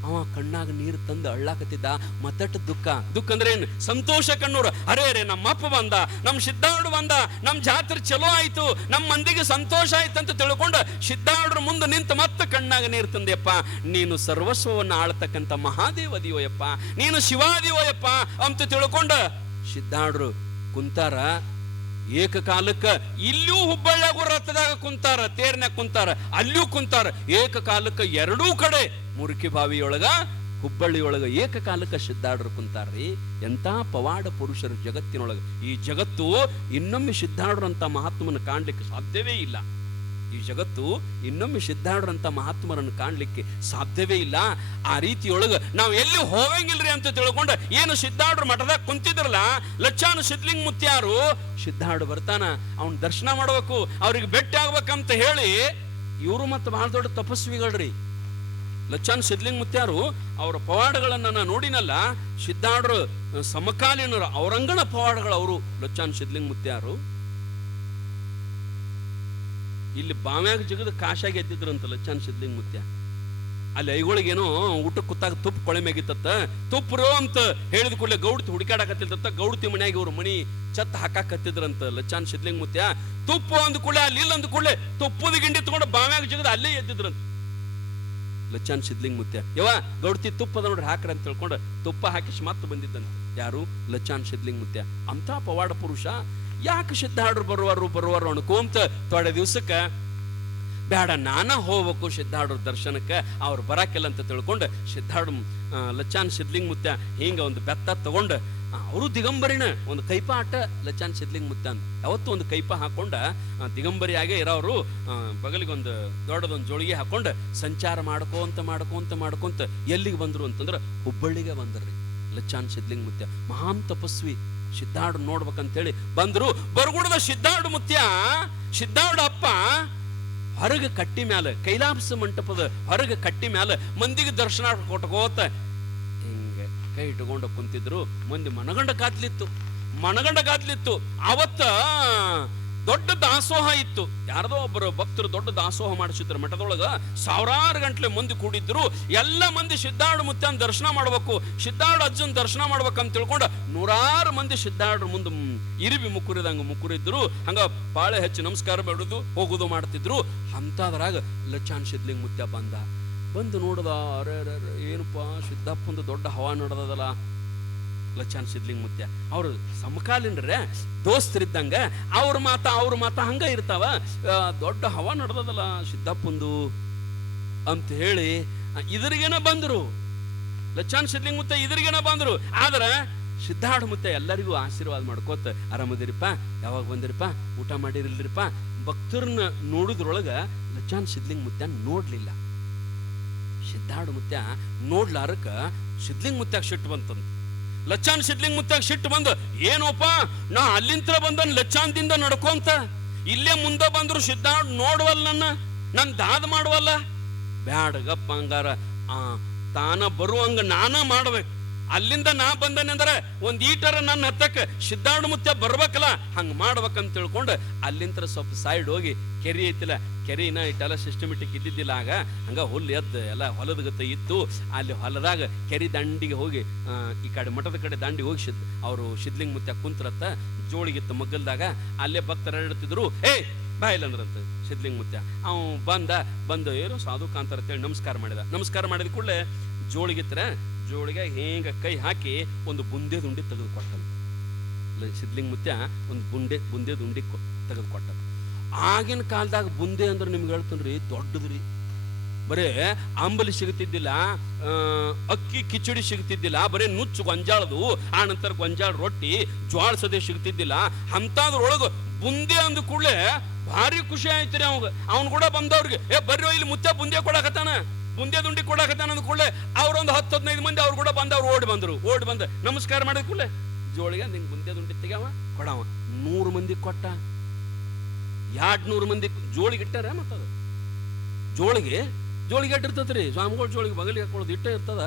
ಅವ ಕಣ್ಣಾಗ ನೀರು ತಂದು ಅಳ್ಳಾಕತ್ತಿದ್ದ. ಮತ್ತಟ್ಟು ದುಃಖ. ದುಃಖ ಅಂದ್ರೆ ಏನು? ಸಂತೋಷ ಕಣ್ಣೂರು. ಅರೇ ಅರೇ ನಮ್ಮ ಅಪ್ಪ ಬಂದ ನಮ್ಮ ಸಿದ್ಧಾರ್ಡ್ ಬಂದ ನಮ್ಮ ಜಾತ್ರೆ ಚಲೋ ಆಯ್ತು ನಮ್ಮ ಮಂದಿಗೆ ಸಂತೋಷ ಆಯ್ತು ಅಂತ ತಿಳ್ಕೊಂಡು ಸಿದ್ಧಾರ್ಡ್ರ ಮುಂದೆ ನಿಂತು ಮತ್ತೆ ಕಣ್ಣಾಗ ನೀರು ತಂದೆಯಪ್ಪ. ನೀನು ಸರ್ವಸ್ವವನ್ನು ಆಳ್ತಕ್ಕಂಥ ಮಹಾದೇವದಿಯೋಯಪ್ಪ ನೀನು ಶಿವಾದಿವೋಯಪ್ಪ ಅಂತ ತಿಳ್ಕೊಂಡು ಸಿದ್ಧಾರ್ಡ್ರು ಕುಂತಾರ. ಏಕಕಾಲಕ್ಕ ಇಲ್ಲೂ ಹುಬ್ಬಳ್ಳಿಯಾಗೂ ರಥದಾಗ ಕುಂತಾರ, ತೇರ್ನ್ಯಾಗ ಕುಂತಾರ, ಅಲ್ಲಿಯೂ ಕುಂತಾರ. ಏಕಕಾಲಕ್ಕ ಎರಡೂ ಕಡೆ ಮುರುಕಿ ಬಾವಿಯೊಳಗ, ಹುಬ್ಬಳ್ಳಿಯೊಳಗ ಏಕಕಾಲಕ್ಕ ಸಿದ್ಧಾಡ್ರು ಕುಂತಾರ್ರಿ. ಎಂತ ಪವಾಡ ಪುರುಷರು ಜಗತ್ತಿನೊಳಗ. ಈ ಜಗತ್ತು ಇನ್ನೊಮ್ಮೆ ಸಿದ್ಧಾರ್ಡ್ರಂತ ಮಹಾತ್ಮನ ಕಾಣ್ಲಿಕ್ಕೆ ಸಾಧ್ಯವೇ ಇಲ್ಲ. ಈ ಜಗತ್ತು ಇನ್ನೊಮ್ಮೆ ಸಿದ್ಧಾರ್ಡ್ರಂತ ಮಹಾತ್ಮರನ್ನು ಕಾಣಲಿಕ್ಕೆ ಸಾಧ್ಯವೇ ಇಲ್ಲ. ಆ ರೀತಿಯೊಳಗೆ ನಾವು ಎಲ್ಲಿ ಹೋಗಂಗಿಲ್ರಿ ಅಂತ ತಿಳ್ಕೊಂಡು ಏನು ಸಿದ್ಧಾರ್ಡ್ರ ಮಠದಾಗ ಕುಂತಿದ್ರಲ್ಲ ಲಕ್ಷಾನು ಸಿದ್ಲಿಂಗ್ ಮುತ್ಯಾರು ಸಿದ್ಧಾರ್ಡ್ ಬರ್ತಾನ, ಅವನ ದರ್ಶನ ಮಾಡಬೇಕು, ಅವ್ರಿಗೆ ಭೇಟಿ ಆಗ್ಬೇಕಂತ ಹೇಳಿ ಇವರು ಮತ್ತು ಬಹಳ ದೊಡ್ಡ ತಪಸ್ವಿಗಳ್ರಿ. ಲಚ್ಚಾನ್ ಸಿದ್ಲಿಂಗ್ ಮುತ್ಯಾರು ಅವರ ಪವಾಡಗಳನ್ನ ನಾನು ನೋಡಿನಲ್ಲ ಸಿದ್ಧಾರ್ಡ್ರ ಸಮಕಾಲೀನರು, ಅವರಂಗಣ ಪವಾಡಗಳು ಅವರು, ಲಚ್ಚಾನ್ ಸಿದ್ಲಿಂಗ್ ಮುತ್ಯಾರು ಇಲ್ಲಿ ಬಾವ್ಯಾಗ ಜಗದ ಕಾಶಾಗಿ ಎದ್ದಿದ್ರು ಅಂತಲ್ಲ ಚಂದ್ ಸಿದ್ಲಿಂಗ್ ಮುತ್ಯ. ಅಲ್ಲಿ ಐಗಳಿಗೇನೋ ಊಟಕ್ಕೆ ಕುತ್ತಾಗ ತುಪ್ಪ ಕೊಳೆ ಮ್ಯಾಗಿತ್ತ ತುಪ್ಪ ಅಂತ ಹೇಳಿದ ಕೂಡಲೇ ಗೌಡ್ತಿ ಹುಡುಕಾಡಕತ್ತಿಲ್ದತ್ತ ಗೌಡತಿ ಮನ್ಯಾಗ ಇವ್ರ ಮನಿ ಚತ್ ಹಾಕಾಕತ್ತಿದ್ರಂತ ಲಚಾನ್ ಸಿದ್ಲಿಂಗ್ ಮುತ್ಯ. ತುಪ್ಪ ಅಂದ ಕೂಡಲೇ, ಅಲ್ಲಿ ಇಲ್ಲ ಅಂದ ಕೂಡಲೇ ತುಪ್ಪದ ಗಿಂಡಿ ತಗೊಂಡು ಬಾವ್ಯಾಗ ಜಗದ ಅಲ್ಲೇ ಎದ್ದಿದ್ರಂತ. ಲಚಾನ್ ಸಿದ್ಲಿಂಗ್ ಮುತ್ಯ. ಯವ ಗೌಡ್ತಿ ತುಪ್ಪದ ನೋಡ್ರಿ ಹಾಕ್ರ ಅಂತ ತಿಳ್ಕೊಂಡು ತುಪ್ಪ ಹಾಕಿಸಿ ಮತ್ತೆ ಬಂದಿದ್ದಂತ. ಯಾರು? ಲಚಾನ್ ಸಿದ್ಲಿಂಗ್ ಮುತ್ಯ. ಅಂತ ಪವಾಡ ಪುರುಷ. ಯಾಕೆ ಸಿದ್ಧಾರ್ಡ್ರು ಬರುವರು ಬರುವರು ಅನ್ಕೋಂತ ತೊಡೆ ದಿವ್ಸಕ್ಕ ಬೇಡ ನಾನ ಹೋಗ್ಬೇಕು ಸಿದ್ಧಾರ್ಡ್ರ ದರ್ಶನಕ್ಕೆ. ಅವ್ರು ಬರಾಕಿಲ್ಲ ಅಂತ ತಿಳ್ಕೊಂಡು ಸಿದ್ಧಾರ್ಡ್ ಲಚ್ಚಾನ್ ಸಿದ್ಲಿಂಗ್ ಮುತ್ತ ಹಿಂಗ ಒಂದು ಬೆತ್ತ ತಗೊಂಡು ಅವರು ದಿಗಂಬರಿನ ಒಂದು ಕೈಪ ಆಟ ಲಚ್ಚಾನ್ ಸಿದ್ಲಿಂಗ್ ಮುತ್ತ ಅಂತ. ಯಾವತ್ತು ಒಂದು ಕೈಪ ಹಾಕೊಂಡ ದಿಗಂಬರಿಯಾಗೆ ಇರೋರು ಆ, ಬಗಲಿಗೆ ಒಂದು ದೊಡ್ಡದೊಂದು ಜೋಳಿಗೆ ಹಾಕೊಂಡು ಸಂಚಾರ ಮಾಡ್ಕೊಂತ ಮಾಡ್ಕೊಂತ ಮಾಡ್ಕೊಂತ ಎಲ್ಲಿಗೆ ಬಂದ್ರು ಅಂತಂದ್ರೆ ಹುಬ್ಬಳ್ಳಿಗೆ ಬಂದ್ರಿ ಲಚ್ಚಾನ್ ಸಿದ್ಲಿಂಗ್ ಮುತ್ತ ಮಹಾನ್ ತಪಸ್ವಿ. ಸಿದ್ಧಾರ್ಡ್ ನೋಡ್ಬೇಕಂತೇಳಿ ಬಂದರು. ಬರಗುಡದ ಸಿದ್ಧಾರ್ಡ್ ಮುತ್ಯ ಸಿದ್ಧಾರ್ಡ್ ಅಪ್ಪ ಹೊರಗೆ ಕಟ್ಟಿ ಮ್ಯಾಲ ಕೈಲಾಸ ಮಂಟಪದ ಹೊರಗೆ ಕಟ್ಟಿ ಮ್ಯಾಲ ಮಂದಿಗೆ ದರ್ಶನ ಕೊಟ್ಕೋತ ಹಿಂಗೆ ಕೈ ಇಟ್ಕೊಂಡು ಕುಂತಿದ್ರು. ಮಂದಿ ಮನಗಂಡ ಕಾತ್ಲಿತ್ತು. ಮನಗಂಡ ಕಾತ್ಲಿತ್ತು. ಅವತ್ತ ದೊಡ್ಡ ದಾಸೋಹ ಇತ್ತು. ಯಾರದೋ ಒಬ್ಬರು ಭಕ್ತರು ದೊಡ್ಡ ದಾಸೋಹ ಮಾಡಿಸಿದ್ರು ಮಠದೊಳಗ. ಸಾವಿರಾರು ಗಂಟ್ಲೆ ಮಂದಿ ಕೂಡಿದ್ರು. ಎಲ್ಲ ಮಂದಿ ಸಿದ್ಧಾರ್ಡ ಮುತ್ಯನ್ ದರ್ಶನ ಮಾಡ್ಬೇಕು. ಸಿದ್ಧಾರ್ಡ ಅಜ್ಜನ್ ದರ್ಶನ ಮಾಡ್ಬೇಕಂತ ತಿಳ್ಕೊಂಡು ನೂರಾರು ಮಂದಿ ಸಿದ್ಧಾರ್ಡ್ರ ಮುಂದೆ ಇರಿವಿ ಮುಕ್ಕುರಿದಂಗ ಮುಕ್ಕುರಿದ್ರು. ಹಂಗ ಬಾಳೆ ಹೆಚ್ಚು ನಮಸ್ಕಾರ ಬೇಡುದು ಹೋಗುದು ಮಾಡ್ತಿದ್ರು. ಅಂತದ್ರಾಗ ಲಚ್ಚಾನ್ ಸಿದ್ಲಿಂಗ್ ಮುತ್ಯ ಬಂದ. ಬಂದು ನೋಡದ ಅರೆ, ಏನಪ್ಪ ಸಿದ್ದಪ್ಪಂದು ದೊಡ್ಡ ಹವಾ ನಡೆದದಲ್ಲ. ಲಚ್ಚಾನ್ ಸಿದ್ಲಿಂಗ್ ಮುತ್ಯ. ಅವ್ರು ಸಮಕಾಲೀನರೇ, ದೋಸ್ತರಿದ್ದಂಗ, ಅವ್ರ ಮಾತ ಅವ್ರ ಮಾತ ಹಂಗ ಇರ್ತಾವ. ದೊಡ್ಡ ಹವಾ ನಡೆದದಲ್ಲ ಸಿದ್ದಪ್ಪಂದು ಅಂತ ಹೇಳಿ ಇದ್ರಿಗೇನ ಬಂದ್ರು. ಲಚ್ಚಾನ್ ಸಿದ್ಲಿಂಗ್ ಮುತ್ತ ಇದ್ರಿಗೇನ ಬಂದ್ರು. ಆದ್ರ ಸಿದ್ಧಾಡ್ ಮುತ್ತ ಎಲ್ಲರಿಗೂ ಆಶೀರ್ವಾದ ಮಾಡ್ಕೋತ, ಆರಾಮದಿರಿಪ್ಪ, ಯಾವಾಗ ಬಂದಿರಪ್ಪ, ಊಟ ಮಾಡಿರಿಲ್ರಿಪ್ಪ, ಭಕ್ತರನ್ನ ನೋಡಿದ್ರೊಳಗ ಲಚ್ಚಾನ್ ಸಿದ್ಲಿಂಗ್ ಮುತ್ತ ನೋಡ್ಲಿಲ್ಲ. ಸಿದ್ಧಾಡ್ ಮುತ್ತ ನೋಡ್ಲಾರಕ್ಕ ಸಿದ್ಲಿಂಗ್ ಮುತ್ತ ಸಿಟ್ಟು ಬಂತಂತ ಲಚ್ಚಾನ್ ಸಿಡ್ಲಿಂಗ್ ಮುತ್ಯಾಗ ಸಿಟ್ಟು ಬಂದು, ಏನೋಪ್ಪ, ನಾ ಅಲ್ಲಿಂತ್ರ ಬಂದನ್ ಲಚ್ಚಾನ್ದಿಂದ ನಡ್ಕೊಂತ, ಇಲ್ಲೇ ಮುಂದೆ ಬಂದ್ರು ಸಿದ್ಧಾರ್ಥ ನೋಡ್ವಲ್ ನನ್ನ, ನನ್ ದಾದ ಮಾಡ್ವಲ್ಲ? ಬ್ಯಾಡ ಗಪ್ಪ ಹಂಗಾರ, ಆ, ತಾನ ಬರುವಂಗ ನಾನ ಮಾಡ್ಬೇಕು. ಅಲ್ಲಿಂದ ನಾ ಬಂದನೆಂದ್ರೆ ಒಂದ್ ಈಟರ ನನ್ನ ಹತ್ತಕ್ಕೆ ಸಿದ್ಧಾರ್ಣ ಮುತ್ಯ ಬರ್ಬೇಕಲ್ಲ, ಹಂಗ ಮಾಡ್ಬೇಕಂತ ತಿಳ್ಕೊಂಡು ಅಲ್ಲಿಂದ ಸ್ವಲ್ಪ ಸೈಡ್ ಹೋಗಿ ಕೆರೆ ಐತಿಲ್ಲ, ಕೆರೆನ ಇಟ್ಟೆಲ್ಲ ಸಿಸ್ಟಮೆಟಿಕ್ ಇದ್ದಿದ್ದಿಲ್ಲ ಆಗ, ಹಂಗ ಹುಲ್ಲು ಎದ್ದು ಎಲ್ಲ ಹೊಲದ ಗತೆ ಇತ್ತು. ಅಲ್ಲಿ ಹೊಲದಾಗ ಕೆರೆ ದಂಡಿಗೆ ಹೋಗಿ ಈ ಕಡೆ ಮಠದ ಕಡೆ ದಂಡಿಗೆ ಹೋಗಿ ಸಿದ್ ಅವರು ಸಿದ್ಲಿಂಗ ಮುತ್ಯ ಕುಂತರತ್ತ ಜೋಳಿಗಿತ್ತು ಮಗ್ಗಲ್ದಾಗ, ಅಲ್ಲೇ ಭಕ್ತರ ಹೇಳ್ತಿದ್ರು ಏ, ಬಾ ಇಲ್ಲಂದ್ರಂತ ಸಿದ್ಲಿಂಗ ಮುತ್ಯ. ಅವ್ ಬಂದ, ಬಂದು, ಏನು ಸಾಧು ಕಾಂತಾರ ಅಂತೇಳಿ ನಮಸ್ಕಾರ ಮಾಡಿದ. ನಮಸ್ಕಾರ ಮಾಡಿದ ಕೂಡಲೇ ಜೋಳಿಗಿತ್ರ ಜೋಳಿಗೆ ಹಿಂಗ ಕೈ ಹಾಕಿ ಒಂದು ಬುಂದೆ ದುಂಡಿ ತೆಗೆದು ಸಿದ್ಲಿಂಗ್ ಮುತ್ಯ ಒಂದು ಬುಂಡೆ ದುಂಡಿ ತೆಗೆದು ಕೊಟ್ಟ ಆಗಿನ ಕಾಲದಾಗ ಬುಂದೆ ಅಂದ್ರೆ ನಿಮ್ಗೆ ಹೇಳ್ತನ್ರಿ, ದೊಡ್ಡದ್ರಿ. ಬರೇ ಅಂಬಲಿ ಸಿಗುತ್ತಿದ್ದಿಲ್ಲ ಅಕ್ಕಿ ಕಿಚಡಿ ಸಿಗುತ್ತಿದ್ದಿಲ್ಲ ಬರೇ ನುಚ್ಚು ಗೊಂಜಾಳದು, ಆ ನಂತರ ಗೊಂಜಾಳ ರೊಟ್ಟಿ, ಜ್ವಾಳ ಸದೆ ಸಿಗುತ್ತಿದ್ದಿಲ್ಲ ಅಂತದ್ರೊಳಗ ಬುಂದೆ ಅಂದ ಕೂಡಲೇ ಭಾರಿ ಖುಷಿ ಆಯ್ತು ರೀ ಅವಾಗ. ಅವ್ನು ಕೂಡ ಬಂದವ್ರಿಗೆ, ಏ ಬರ್ರಿ ಇಲ್ಲಿ ಮುತ್ತ ಬುಂದೆ ಕೊಡಕತ್ತಾನ. ಬುಂದೆ ದುಂಡಿ ಕೊಡಕತ್ತಾನ ಅಂದ ಕೂಡಲೇ ಅವ್ರೊಂದು ಹತ್ತು, ಹದಿನೈದು ಮಂದಿ ಅವ್ರು ಕೂಡ ಬಂದವ್ರು ಓಡಿ ಬಂದ್ರು. ಓಡಿ ಬಂದ ನಮಸ್ಕಾರ ಮಾಡಿದ ಕೂಡಲೇ ಜೋಳಿಗೆ ನಿಂಗೆ ಮುಂದೆ ದುಂಡಿ ತೆಗವ ಕೊಡವ. ನೂರು ಮಂದಿ ಕೊಟ್ಟ. ಎರಡ್ ನೂರು ಮಂದಿ ಜೋಳಿಗೆ ಇಟ್ಟಾರ ಮತ್ತದು ಜೋಳಿಗೆ? ಜೋಳಿಗೆ ಇಟ್ಟಿರ್ತದ್ರಿ ಸ್ವಾಮಿಗಳು ಜೋಳಿಗೆ ಬಗಲಿಗೆ ಹಾಕೊಳ್ಳೋದು ಇಟ್ಟೇ ಇರ್ತದ.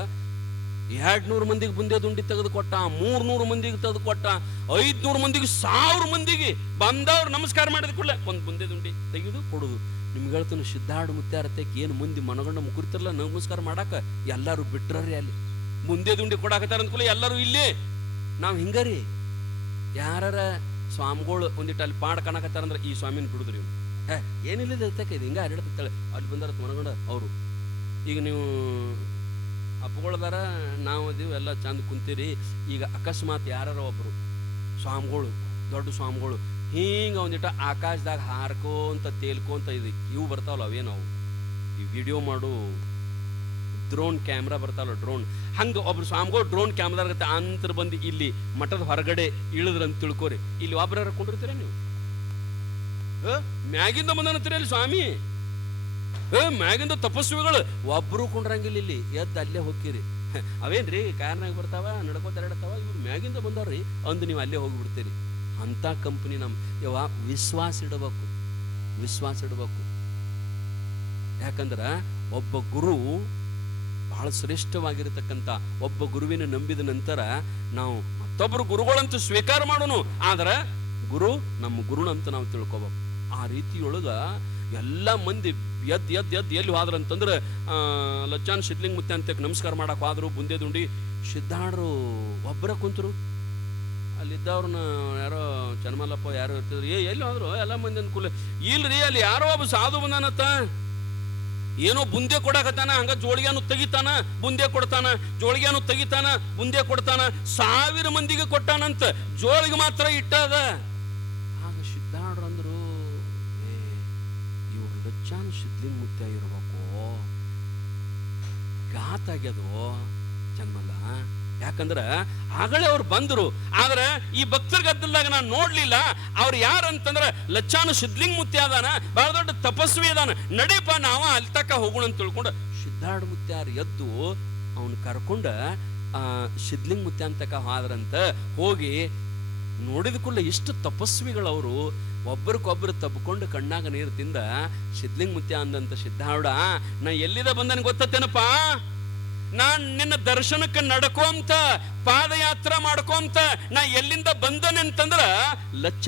ಎರಡ್ ನೂರು ಮಂದಿಗೆ ಮುಂದೆ ದುಂಡಿ ತೆಗೆದು ಕೊಟ್ಟ ಮೂರ್ ನೂರು ಮಂದಿಗೆ ತೆಗೆದು ಕೊಟ್ಟ, ಐದ್ನೂರು ಮಂದಿಗೆ ಸಾವಿರ ಮಂದಿಗೆ ಬಂದವ್ರು ನಮಸ್ಕಾರ ಮಾಡಿದ ಕೂಡಲೇ ಒಂದು ಮುಂದೆ ದುಂಡಿ ತೆಗೆದು ಕೊಡುದು. ನಿಮ್ಗೆ ಹೇಳ್ತಾನೆ ಸಿದ್ಧಾಡು ಮುತ್ಯಾರತೆಗೆ ಏನು ಮುಂದೆ ಮನಗಂಡ ಮುಗುರ್ತಿರಲ್ಲ ನಮಸ್ಕಾರ ಮಾಡಾಕ. ಎಲ್ಲರೂ ಬಿಟ್ರರಿ ಅಲ್ಲಿ. ಮುಂದೆ ದುಂಡಿ ಕೊಡಾಕತ್ತಾರ ಅಂದ್ಕೊಳ್ಳಿ ಎಲ್ಲರೂ ಇಲ್ಲಿ. ನಾವು ಹಿಂಗರಿ ಯಾರ ಸ್ವಾಮಿಗಳು ಒಂದಿಟ್ಟು ಅಲ್ಲಿ ಪಾಡ್ ಕಾಣಕತ್ತಾರ ಅಂದ್ರೆ ಈ ಸ್ವಾಮಿನ ಬಿಡುದ್ರಿ ಇವ್ನು. ಹೇ ಏನಿಲ್ಲ ಇರ್ತಕ್ಕೆ ಇದು? ಹಿಂಗ ಹರಡ್ತಾಳೆ ಅಲ್ಲಿ ಬಂದಾರ ಮನಗಂಡ ಅವರು. ಈಗ ನೀವು ಅಪ್ಪಗಳದಾರ ನಾವು ಅದೀವಿ, ಎಲ್ಲ ಚಂದ ಕುಂತೀರಿ. ಈಗ ಅಕಸ್ಮಾತ್ ಯಾರ ಒಬ್ರು ಸ್ವಾಮಿಗಳು, ದೊಡ್ಡ ಸ್ವಾಮಿಗಳು ಹಿಂಗ ಒಂದಿಟ ಆಕಾಶದಾಗ ಹಾರ್ಕೋಂತ ತೇಲ್ಕೋಂತ ಇದು ಇವು ಬರ್ತಾವಲ್ಲ ಅವೇನು ಅವು. ಈ ವಿಡಿಯೋ ಮಾಡು. ಡ್ರೋನ್ ಕ್ಯಾಮ್ರಾ ಬರ್ತಾವಲ್ಲ ಡ್ರೋನ್ ಹಂಗ ಒಬ್ರು ಸ್ವಾಮಿಗಳು ಡ್ರೋನ್ ಕ್ಯಾಮ್ರಾಗತ್ತೆ ಅಂತರ ಬಂದು ಇಲ್ಲಿ ಮಠದ ಹೊರಗಡೆ ಇಳಿದ್ರಂತ ತಿಳ್ಕೊರಿ. ಇಲ್ಲಿ ಒಬ್ಬರ ಕೊಂಡಿರ್ತೀರ ನೀವು? ಮ್ಯಾಗಿಂದ ಬಂದನತ್ತೀರ ಅಲ್ಲಿ ಸ್ವಾಮಿ? ಏ ಮ್ಯಾಗಿಂದ ತಪಸ್ವಿಗಳು ಒಬ್ರು ಕೊಂಡ್ರಂಗಿಲ್ಲ ಇಲ್ಲಿ. ಎದ್ದು ಅಲ್ಲೇ ಹೋಗ್ತೀರಿ. ಅವೇನ್ರಿ ಕಾರ್ನಾಗ ಬರ್ತಾವ, ನಡ್ಕೋತ ಎರಡತಾವ ಇವ್ರು ಮ್ಯಾಗಿಂದ ಬಂದವ್ರಿ, ಅಂದು ನೀವು ಅಲ್ಲೇ ಹೋಗ್ಬಿಡ್ತೀರಿ. ಅಂತ ಕಂಪ್ನಿ ನಮ್ಮ ಯಾವ ವಿಶ್ವಾಸ ಇಡಬೇಕು ವಿಶ್ವಾಸ ಇಡಬೇಕು. ಯಾಕಂದ್ರೆ ಒಬ್ಬ ಗುರು ಬಹಳ ಶ್ರೇಷ್ಠವಾಗಿರತಕ್ಕಂಥ ಒಬ್ಬ ಗುರುವಿನ ನಂಬಿದ ನಂತರ ನಾವು ಮತ್ತೊಬ್ಬರು ಗುರುಗಳಂತೂ ಸ್ವೀಕಾರ ಮಾಡೋನು. ಆದ್ರೆ ಗುರು ನಮ್ಮ ಗುರುನಂತ ನಾವು ತಿಳ್ಕೊಬೇಕು. ಆ ರೀತಿಯೊಳಗ ಎಲ್ಲ ಮಂದಿ ಎದ್ ಎದ್ ಎದ್ ಎಲ್ಲಿ ಹೋದ್ರ ಅಂತಂದ್ರೆ ಲಚ್ಚಾನ್ ಸಿದ್ಲಿಂಗ್ ಮುತ್ತೆ ಅಂತ ನಮಸ್ಕಾರ ಮಾಡಕ್ ಹೋದ್ರು ಬುಂದೆ ದುಂಡಿ ಸಿದ್ಧಾಡ್ರು ಒಬ್ಬರ ಕುಂತರು. ಅಲ್ಲಿದ್ದವ್ರನ್ನ ಯಾರೋ ಚನ್ಮಲ್ಲಪ್ಪ ಯಾರೋ ಇರ್ತಿದ್ರು. ಏ ಎಲ್ಲಿ ಹೋದ್ರು ಎಲ್ಲ ಮಂದಿ ಅನ್ಕೂಲ ಇಲ್ರಿ, ಅಲ್ಲಿ ಯಾರೋ ಒಬ್ಬ ಸಾಧು ಬಂದಾನತ್ತ. ಏನೋ ಬುಂದೆ ಕೊಡಕತ್ತಾನ, ಹಂಗ ಜೋಳಿಗೆನು ತೆಗಿತಾನ, ಬುಂದೆ ಕೊಡ್ತಾನ, ಜೋಳಿಗೆನು ತೆಗಿತಾನ, ಬುಂದೆ ಕೊಡ್ತಾನ, ಸಾವಿರ ಮಂದಿಗೆ ಕೊಟ್ಟಾನಂತ ಜೋಳಿಗೆ ಮಾತ್ರ ಇಟ್ಟದ. ಆಗ ಸಿದ್ಧಾಡ್ರು ಅಂದ್ರು, ಏ, ಇವ್ರು ಲಚ್ಚಾನ್ ಸಿದ್ಲಿಂಗ್ ಮುತ್ತ ಇರ್ಬೇಕು ಜನ್ಮಲ್ಲ ಯಾಕಂದ್ರ ಆಗಲೇ ಅವ್ರು ಬಂದರು. ಆದ್ರೆ ಈ ಭಕ್ತರ ಗದ್ದಲ್ದಾಗ ನಾನು ನೋಡ್ಲಿಲ್ಲ. ಅವ್ರು ಯಾರಂತಂದ್ರ ಲಚ್ಚಾನು ಸಿದ್ಲಿಂಗ್ ಮುತ್ಯ ಅದಾನ, ಬಹಳ ದೊಡ್ಡ ತಪಸ್ವಿ ಅದಾನ. ನಡೀಪ ನಾವ ಅಲ್ಲಿ ತಕ್ಕ ಹೋಗೋಣ ಅಂತ ತಿಳ್ಕೊಂಡ ಸಿದ್ಧಾರ್ಡ್ ಮುತ್ಯಾರ ಎದ್ದು ಅವನ್ ಕರ್ಕೊಂಡ, ಆ ಸಿದ್ಲಿಂಗ್ ಮುತ್ಯ ಅಂತಕ ಹಾದ್ರಂತ ಹೋಗಿ ನೋಡಿದ ಇಷ್ಟು ತಪಸ್ವಿಗಳವರು ಒಬ್ಬರಿಗೊಬ್ಬರು ತಬ್ಕೊಂಡು ಕಣ್ಣಾಗ ನೀರು ತಿಂದ ಸಿದ್ಲಿಂಗ್ ಮುತ್ಯ ಅಂದಂತ ಸಿದ್ಧಾರ್ಡ ನಾ ಎಲ್ಲಿದ ಬಂದನ್ ಗೊತ್ತತ್ತೇನಪ್ಪ? ನಾನ್ ನಿನ್ನ ದರ್ಶನಕ್ಕೆ ನಡ್ಕೊಂತ ಪಾದಯಾತ್ರ ಮಾಡ್ಕೊಂತ ನಾ ಎಲ್ಲಿಂದ ಬಂದನೆ ಅಂತಂದ್ರ ಲಚ್ಚ